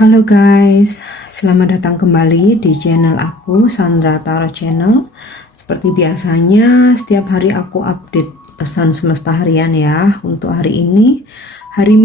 Halo guys, selamat datang kembali di channel aku, Sandra Tarot Channel. Seperti biasanya, setiap hari aku update pesan semesta harian ya. Untuk hari ini, hari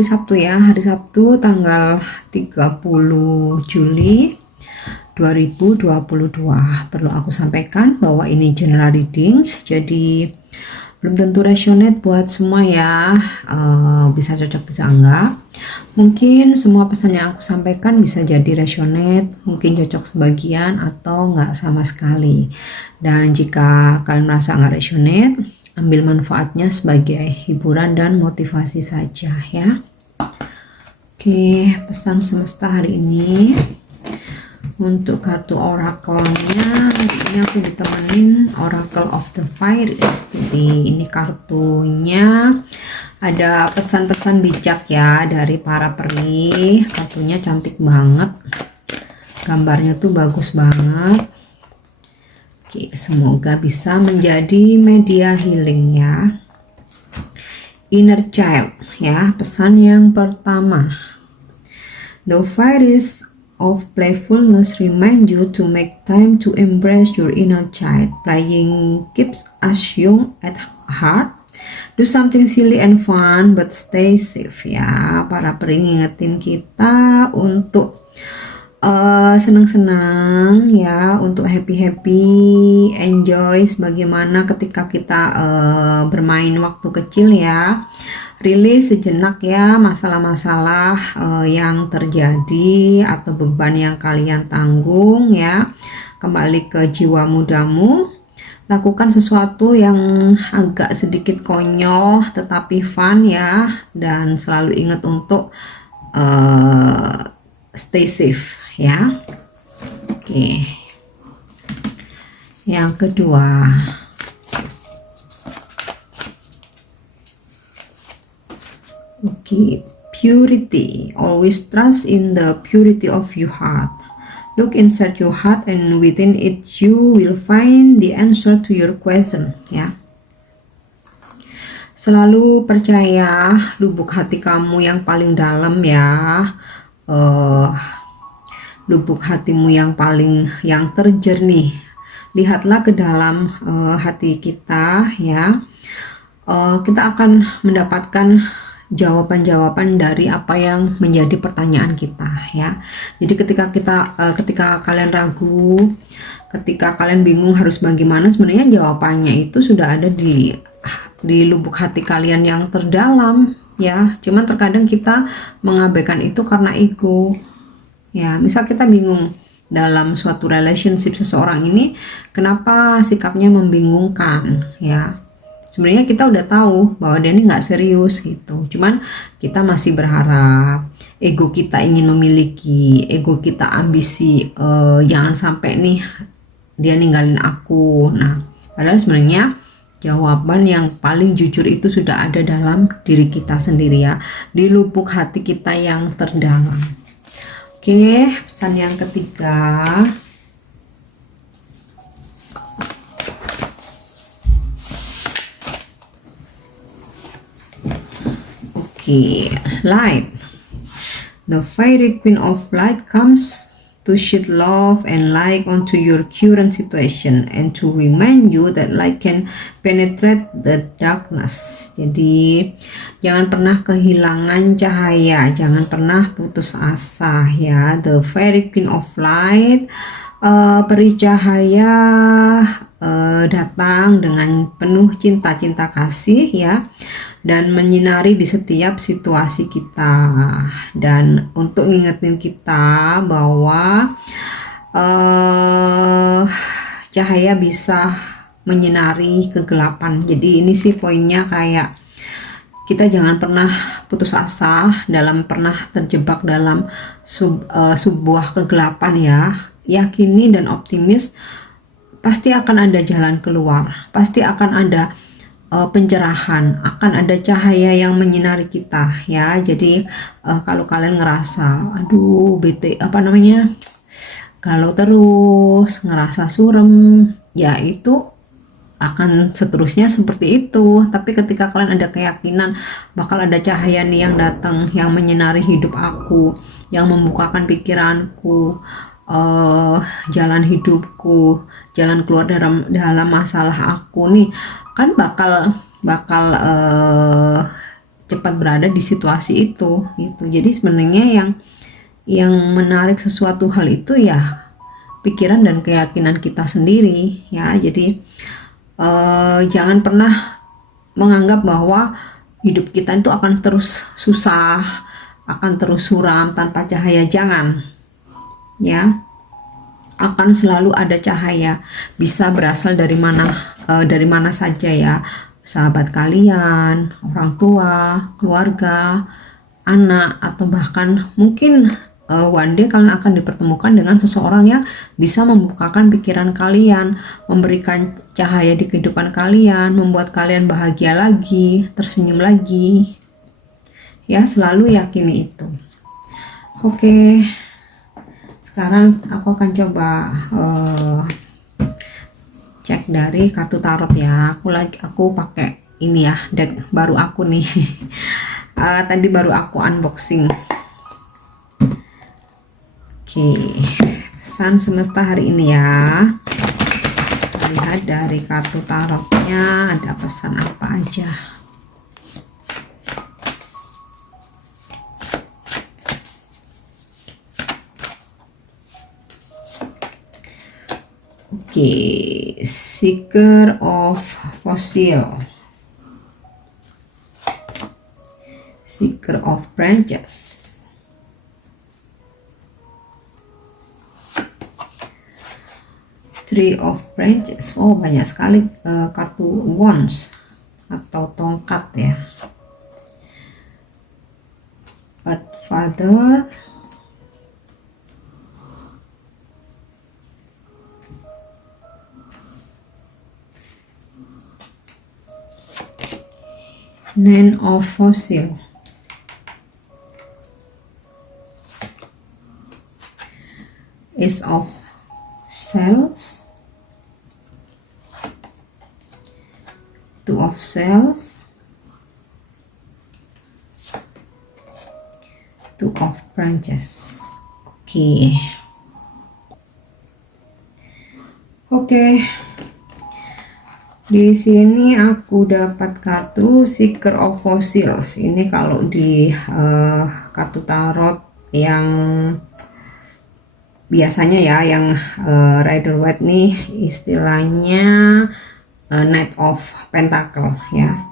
Sabtu ya, hari Sabtu tanggal 30 Juli 2022. Perlu aku sampaikan bahwa ini general reading, jadi belum tentu resonate buat semua ya. Bisa cocok bisa enggak. Mungkin semua pesan yang aku sampaikan bisa jadi resonate, mungkin cocok sebagian atau enggak sama sekali. Dan jika kalian merasa enggak resonate, ambil manfaatnya sebagai hiburan dan motivasi saja ya. Oke, pesan semesta hari ini. Untuk kartu oracle-nya, ini aku ditemenin Oracle of the Fire. Jadi ini kartunya ada pesan-pesan bijak ya dari para peri. Kartunya cantik banget, gambarnya tuh bagus banget. Oke, semoga bisa menjadi media healing ya. Inner child ya, pesan yang pertama. The fire is of playfulness remind you to make time to embrace your inner child. Playing keeps us young at heart. Do something silly and fun but stay safe ya. Para peri ngingetin kita untuk senang-senang ya, untuk happy-happy, enjoy sebagaimana ketika kita bermain waktu kecil ya. Rilis sejenak ya masalah-masalah yang terjadi atau beban yang kalian tanggung ya. Kembali ke jiwa mudamu. Lakukan sesuatu yang agak sedikit konyol tetapi fun ya, dan selalu ingat untuk stay safe ya. Oke. Yang kedua, purity. Always trust in the purity of your heart. Look inside your heart and within it you will find the answer to your question ya. Selalu percaya lubuk hati kamu yang paling dalam ya. Lubuk hatimu yang terjernih. Lihatlah ke dalam hati kita ya. Kita akan mendapatkan jawaban-jawaban dari apa yang menjadi pertanyaan kita ya. Jadi ketika kalian ragu, ketika kalian bingung harus bagaimana, sebenarnya jawabannya itu sudah ada di lubuk hati kalian yang terdalam ya. Cuman terkadang kita mengabaikan itu karena ego ya. Misal kita bingung dalam suatu relationship seseorang ini, kenapa sikapnya membingungkan ya. Sebenarnya kita udah tahu bahwa dia ini nggak serius gitu, cuman kita masih berharap, ego kita ingin memiliki, ego kita ambisi, jangan sampai nih dia ninggalin aku. Nah, padahal sebenarnya jawaban yang paling jujur itu sudah ada dalam diri kita sendiri ya, di lubuk hati kita yang terdalam. Oke, pesan yang ketiga. Light. The fiery queen of light comes to shed love and light onto your current situation and to remind you that light can penetrate the darkness. Jadi jangan pernah kehilangan cahaya, jangan pernah putus asa ya. The fiery queen of light, peri cahaya, datang dengan penuh cinta kasih ya, dan menyinari di setiap situasi kita, dan untuk ngingetin kita bahwa cahaya bisa menyinari kegelapan. Jadi ini sih poinnya, kayak kita jangan pernah putus asa dalam pernah terjebak dalam sebuah kegelapan ya. Yakini dan optimis, pasti akan ada jalan keluar, pasti akan ada pencerahan, akan ada cahaya yang menyinari kita ya. Jadi kalau kalian ngerasa aduh kalau terus ngerasa surem ya, itu akan seterusnya seperti itu. Tapi ketika kalian ada keyakinan bakal ada cahaya nih yang datang, yang menyinari hidup aku, yang membukakan pikiranku, jalan hidupku, jalan keluar dalam masalah aku nih, kan bakal cepat berada di situasi itu gitu. Jadi sebenarnya yang menarik sesuatu hal itu ya pikiran dan keyakinan kita sendiri ya. Jadi jangan pernah menganggap bahwa hidup kita itu akan terus susah, akan terus suram tanpa cahaya. Jangan ya, akan selalu ada cahaya, bisa berasal dari mana saja ya, sahabat kalian, orang tua, keluarga, anak, atau bahkan mungkin one day kalian akan dipertemukan dengan seseorang yang bisa membukakan pikiran kalian, memberikan cahaya di kehidupan kalian, membuat kalian bahagia lagi, tersenyum lagi ya. Selalu yakini itu. Oke, sekarang aku akan coba cek dari kartu tarot ya. Aku pakai ini ya, deck baru aku nih. Tadi baru aku unboxing. Oke, pesan semesta hari ini ya. Kita lihat dari kartu tarotnya ada pesan apa aja. Oke, Seeker of Fossil, Seeker of Branches, Tree of Branches. Oh, banyak sekali kartu Wands atau tongkat ya. Earth Father, Nine of Fossil, Ace of Shells, Two of Shells, Two of Branches. Oke. Di sini aku dapat kartu Seeker of Fossils. Ini kalau di kartu tarot yang biasanya ya, yang Rider Waite nih istilahnya Knight of Pentacle ya.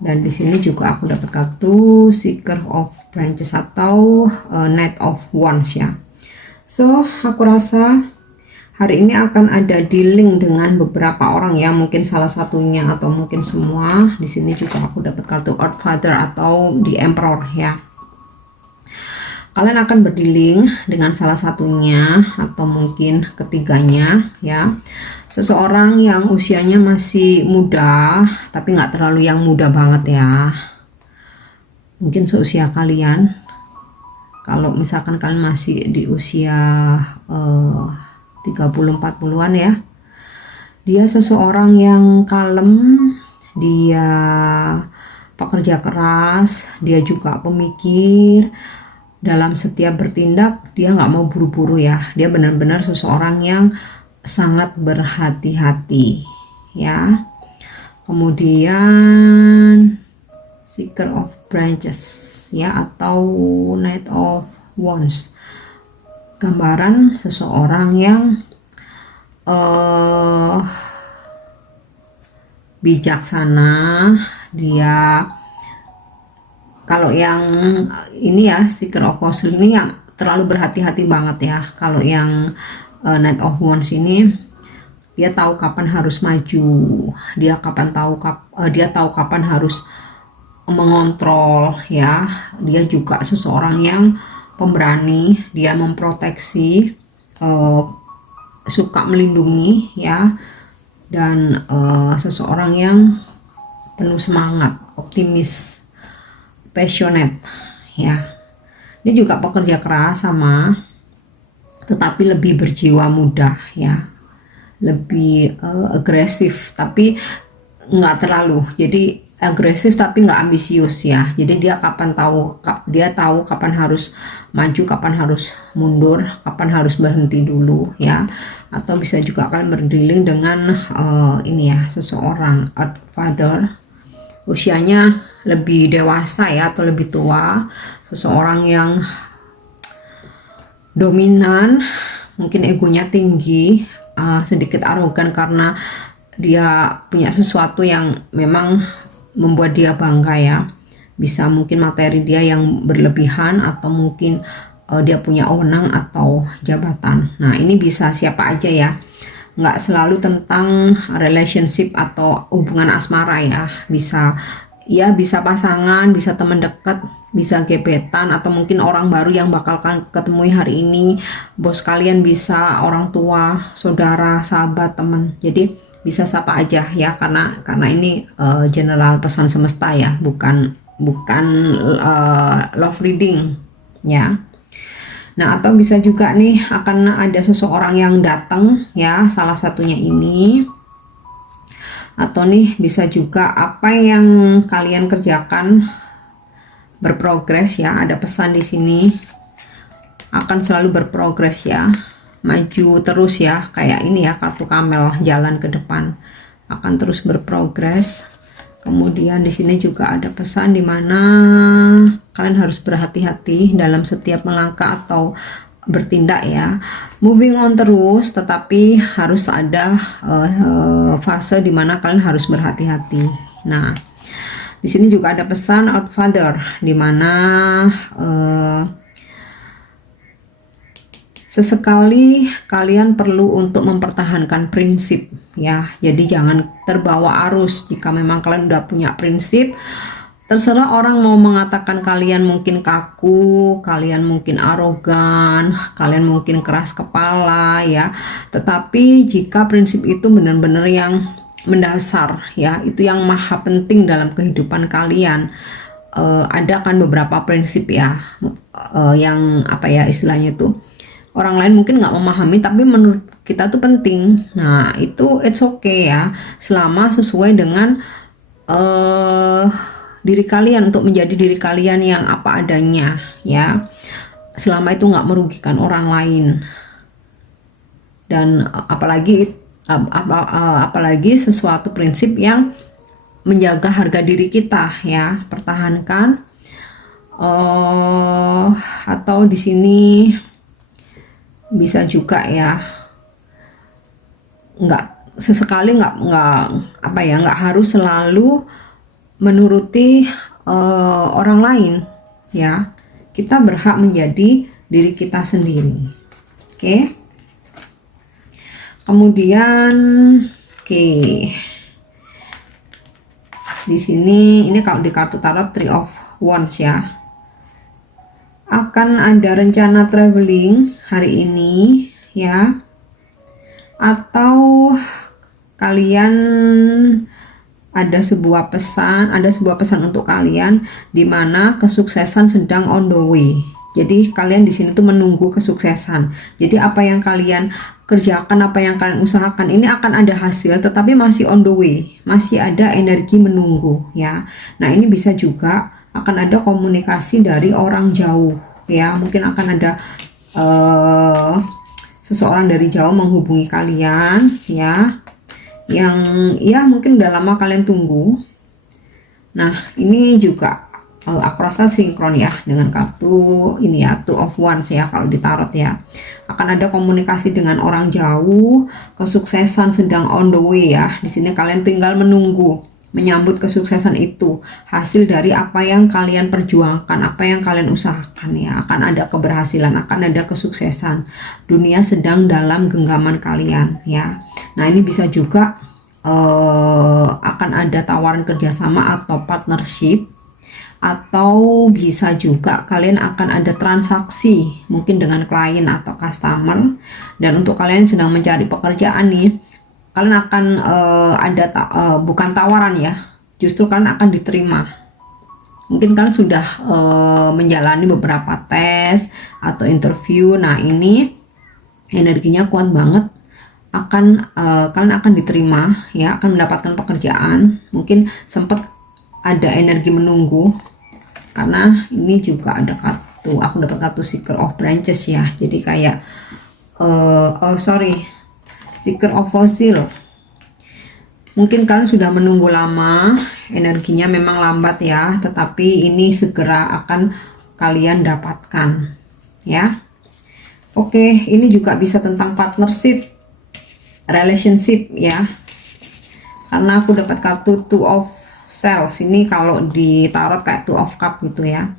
Dan di sini juga aku dapat kartu Seeker of Branches atau Knight of Wands ya. So, aku rasa hari ini akan ada dealing dengan beberapa orang ya, mungkin salah satunya atau mungkin semua. Di sini juga aku dapat kartu Earth Father atau The Emperor ya. Kalian akan berdealing dengan salah satunya atau mungkin ketiganya ya. Seseorang yang usianya masih muda, tapi nggak terlalu yang muda banget ya. Mungkin seusia kalian. Kalau misalkan kalian masih di usia 30-40an ya, dia seseorang yang kalem, dia pekerja keras, dia juga pemikir. Dalam setiap bertindak dia nggak mau buru-buru ya, dia benar-benar seseorang yang sangat berhati-hati ya. Kemudian Seeker of Branches ya, atau Knight of Wands, gambaran seseorang yang bijaksana. Dia kalau yang ini ya, Seeker of Fossil ini yang terlalu berhati-hati banget ya. Kalau yang Knight of Wands ini dia tahu kapan harus maju, dia tahu kapan harus mengontrol ya. Dia juga seseorang yang pemberani, dia memproteksi, suka melindungi ya, dan seseorang yang penuh semangat, optimis, passionate ya. Dia juga pekerja keras sama, tetapi lebih berjiwa muda ya. lebih agresif, tapi nggak terlalu. Jadi agresif tapi nggak ambisius ya. Jadi dia tahu kapan harus maju, kapan harus mundur, kapan harus berhenti dulu ya. Atau bisa juga kalian berdealing dengan ini ya, seseorang Earth Father, usianya lebih dewasa ya atau lebih tua, seseorang yang dominan, mungkin egonya tinggi, sedikit arogan karena dia punya sesuatu yang memang membuat dia bangga ya. Bisa mungkin materi dia yang berlebihan, atau mungkin dia punya wewenang atau jabatan. Nah ini bisa siapa aja ya, nggak selalu tentang relationship atau hubungan asmara ya. Bisa pasangan, bisa teman dekat, bisa gebetan, atau mungkin orang baru yang bakal kalian ketemui hari ini. Bos kalian bisa orang tua, saudara, sahabat, teman. Jadi bisa siapa aja ya, karena ini general pesan semesta ya, bukan love reading ya. Nah, atau bisa juga nih akan ada seseorang yang datang ya, salah satunya ini. Atau nih bisa juga apa yang kalian kerjakan berprogres ya, ada pesan di sini akan selalu berprogres ya, maju terus ya, kayak ini ya, kartu camel, jalan ke depan akan terus berprogres. Kemudian di sini juga ada pesan di mana kalian harus berhati-hati dalam setiap melangkah atau bertindak ya, moving on terus, tetapi harus ada fase di mana kalian harus berhati-hati. Nah, di sini juga ada pesan Earth Father di mana sesekali kalian perlu untuk mempertahankan prinsip ya. Jadi jangan terbawa arus. Jika memang kalian udah punya prinsip, terserah orang mau mengatakan kalian mungkin kaku, kalian mungkin arogan, kalian mungkin keras kepala ya. Tetapi jika prinsip itu benar-benar yang mendasar ya, itu yang maha penting dalam kehidupan kalian. Ada kan beberapa prinsip ya, yang apa ya istilahnya itu, orang lain mungkin nggak memahami tapi menurut kita tuh penting. Nah itu it's okay ya, selama sesuai dengan diri kalian, untuk menjadi diri kalian yang apa adanya ya, selama itu nggak merugikan orang lain. Dan apalagi sesuatu prinsip yang menjaga harga diri kita ya, pertahankan. Atau di sini bisa juga ya, sesekali nggak harus selalu menuruti orang lain ya. Kita berhak menjadi diri kita sendiri. Oke. Kemudian di sini ini kalau di kartu tarot Three of Wands ya, akan ada rencana traveling hari ini ya, atau kalian ada sebuah pesan untuk kalian di mana kesuksesan sedang on the way. Jadi kalian di sini tuh menunggu kesuksesan. Jadi apa yang kalian kerjakan, apa yang kalian usahakan ini akan ada hasil, tetapi masih on the way, masih ada energi menunggu ya. Nah ini bisa juga akan ada komunikasi dari orang jauh ya, mungkin akan ada seseorang dari jauh menghubungi kalian ya, yang ya mungkin udah lama kalian tunggu. Nah ini juga aku rasa sinkron ya dengan kartu ini ya, Two of Wands ya kalau di tarot ya. Akan ada komunikasi dengan orang jauh, kesuksesan sedang on the way ya. Di sini kalian tinggal menunggu menyambut kesuksesan itu, hasil dari apa yang kalian perjuangkan, apa yang kalian usahakan ya. Akan ada keberhasilan, akan ada kesuksesan. Dunia sedang dalam genggaman kalian ya. Nah ini bisa juga akan ada tawaran kerjasama atau partnership, atau bisa juga kalian akan ada transaksi mungkin dengan klien atau customer. Dan untuk kalian sedang mencari pekerjaan nih, kalian akan bukan tawaran ya, justru kalian akan diterima. Mungkin kalian sudah menjalani beberapa tes atau interview. Nah ini energinya kuat banget, kalian akan diterima ya, akan mendapatkan pekerjaan. Mungkin sempat ada energi menunggu, karena ini juga ada kartu, aku dapat kartu Seeker of Branches ya, jadi kayak Seeker of Fossil. Mungkin kalian sudah menunggu lama, energinya memang lambat ya, tetapi ini segera akan kalian dapatkan ya. Oke, ini juga bisa tentang partnership, relationship ya, karena aku dapat kartu Two of Shells. Ini kalau ditarot kayak Two of Cup gitu ya,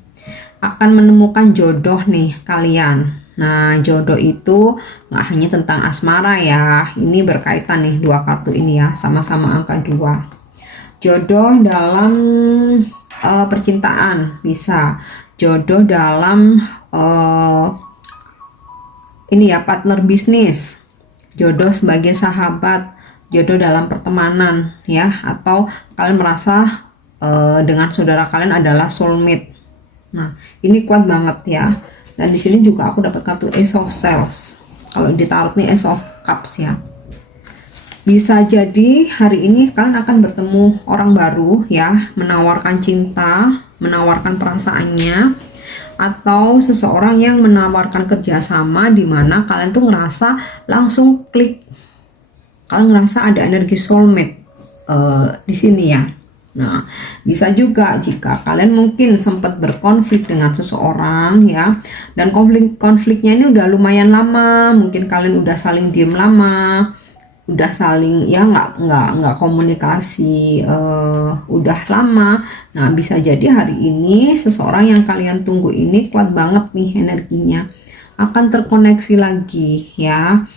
akan menemukan jodoh nih kalian. Nah, jodoh itu nggak hanya tentang asmara ya, ini berkaitan nih dua kartu ini ya, sama-sama angka 2. Jodoh dalam percintaan bisa, jodoh dalam ini ya, partner bisnis, jodoh sebagai sahabat, jodoh dalam pertemanan ya, atau kalian merasa dengan saudara kalian adalah soulmate. Nah, ini kuat banget ya. Dan di sini juga aku dapat kartu Ace of Shells. Kalau ditaruh nih Ace of Cups ya. Bisa jadi hari ini kalian akan bertemu orang baru ya, menawarkan cinta, menawarkan perasaannya, atau seseorang yang menawarkan kerjasama di mana kalian tuh ngerasa langsung klik. Kalian ngerasa ada energi soulmate di sini ya. Nah, bisa juga jika kalian mungkin sempat berkonflik dengan seseorang ya, dan konfliknya ini udah lumayan lama, mungkin kalian udah saling diem lama, udah saling ya nggak komunikasi udah lama. Nah, bisa jadi hari ini seseorang yang kalian tunggu ini kuat banget nih energinya, akan terkoneksi lagi ya.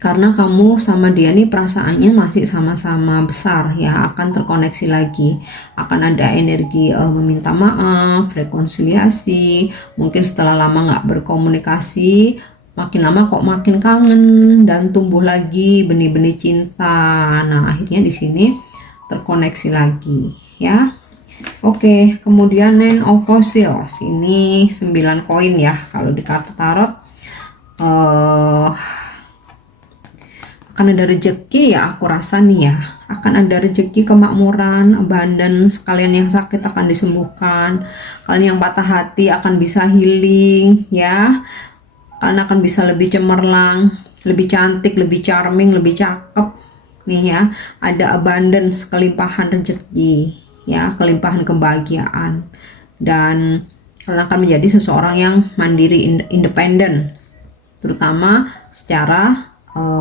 Karena kamu sama dia nih perasaannya masih sama-sama besar ya, akan terkoneksi lagi, akan ada energi meminta maaf, rekonsiliasi. Mungkin setelah lama nggak berkomunikasi, makin lama kok makin kangen dan tumbuh lagi benih-benih cinta. Nah, akhirnya di sini terkoneksi lagi ya. Oke, kemudian Nine of Fossils, ini 9 koin ya kalau di kartu tarot. Akan ada rezeki ya, aku rasa nih ya, akan ada rezeki, kemakmuran, abundance. Kalian yang sakit akan disembuhkan, kalian yang patah hati akan bisa healing ya, kalian akan bisa lebih cemerlang, lebih cantik, lebih charming, lebih cakep nih ya. Ada abundance, kelimpahan rezeki ya, kelimpahan kebahagiaan, dan kalian akan menjadi seseorang yang mandiri, independen, terutama secara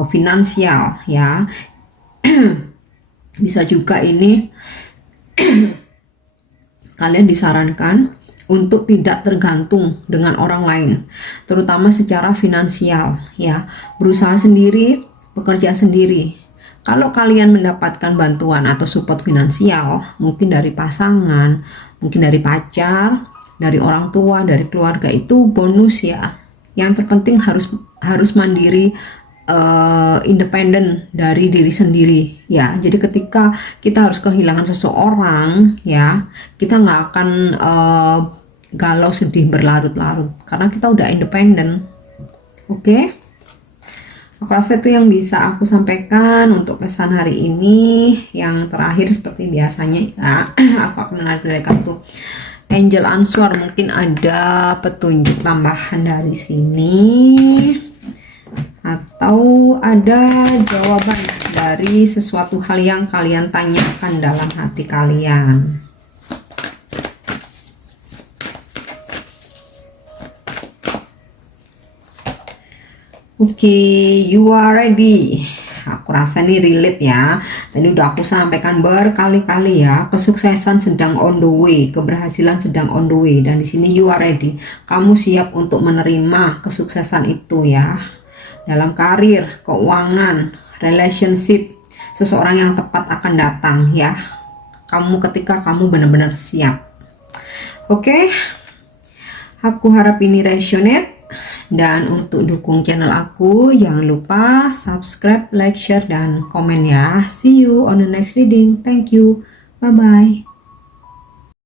finansial ya. Bisa juga ini kalian disarankan untuk tidak tergantung dengan orang lain, terutama secara finansial ya. Berusaha sendiri, bekerja sendiri. Kalau kalian mendapatkan bantuan atau support finansial, mungkin dari pasangan, mungkin dari pacar, dari orang tua, dari keluarga, itu bonus ya. Yang terpenting harus mandiri, independen dari diri sendiri ya. Jadi ketika kita harus kehilangan seseorang ya, kita nggak akan galau sedih berlarut-larut karena kita udah independen. Oke, aku rasa itu yang bisa aku sampaikan untuk pesan hari ini. Yang terakhir seperti biasanya ya, aku akan menarik dari kartu Angel Answer. Mungkin ada petunjuk tambahan dari sini, atau ada jawaban dari sesuatu hal yang kalian tanyakan dalam hati kalian. Oke, you are ready. Aku rasa ini relate ya. Tadi udah aku sampaikan berkali-kali ya, kesuksesan sedang on the way, keberhasilan sedang on the way, dan di sini you are ready. Kamu siap untuk menerima kesuksesan itu ya. Dalam karir, keuangan, relationship, seseorang yang tepat akan datang ya. Kamu ketika kamu benar-benar siap. Oke, aku harap ini resonate. Dan untuk dukung channel aku, jangan lupa subscribe, like, share, dan komen ya. See you on the next reading. Thank you. Bye-bye.